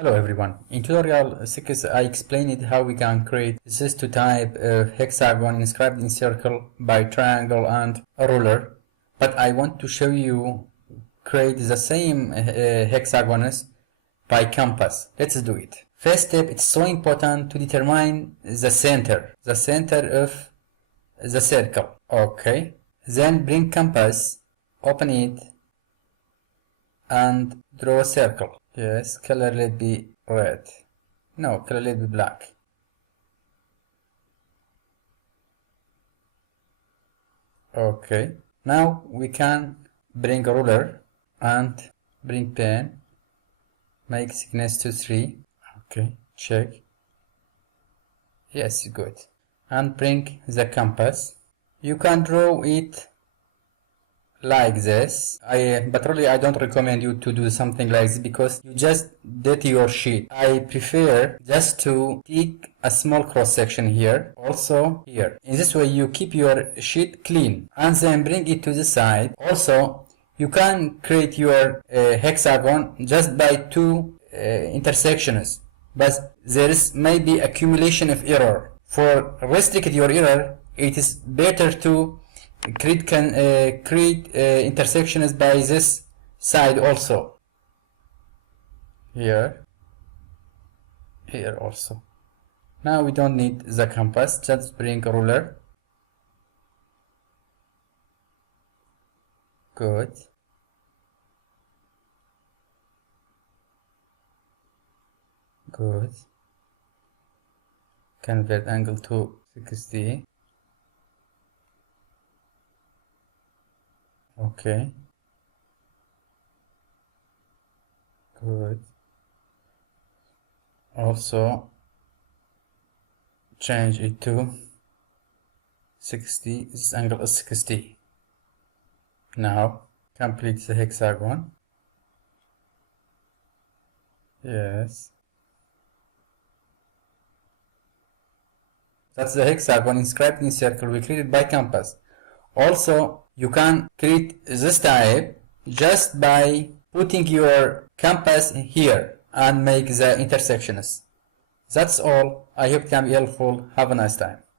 Hello everyone. In tutorial 6 I explained how we can create this two type of hexagon inscribed in circle by triangle and a ruler, but I want to show you create the same hexagons by compass. Let's do it. First step, it's so important to determine the center of the circle. Okay, then bring compass, open it and draw a circle. Yes, color let be red. No, color let be black. Okay, now we can bring a ruler and bring pen, make thickness to 3. Okay, check. Yes, good. And bring the compass. You can draw it like this. But really I don't recommend you to do something like this because you just dirty your sheet. I prefer just to take a small cross section here, also here. In this way you keep your sheet clean and then bring it to the side. Also you can create your hexagon just by two intersections, but there is maybe accumulation of error. For restrict your error, it is better to create intersections by this side also. Here also. Now we don't need the compass, just bring a ruler. Good. Good. Convert angle to 60. Okay. Good. Also change it to 60. This angle is 60. Now complete the hexagon. Yes. That's the hexagon inscribed in circle we created by compass. Also, you can create this type just by putting your compass here and make the intersections. That's all. I hope it can be helpful. Have a nice time.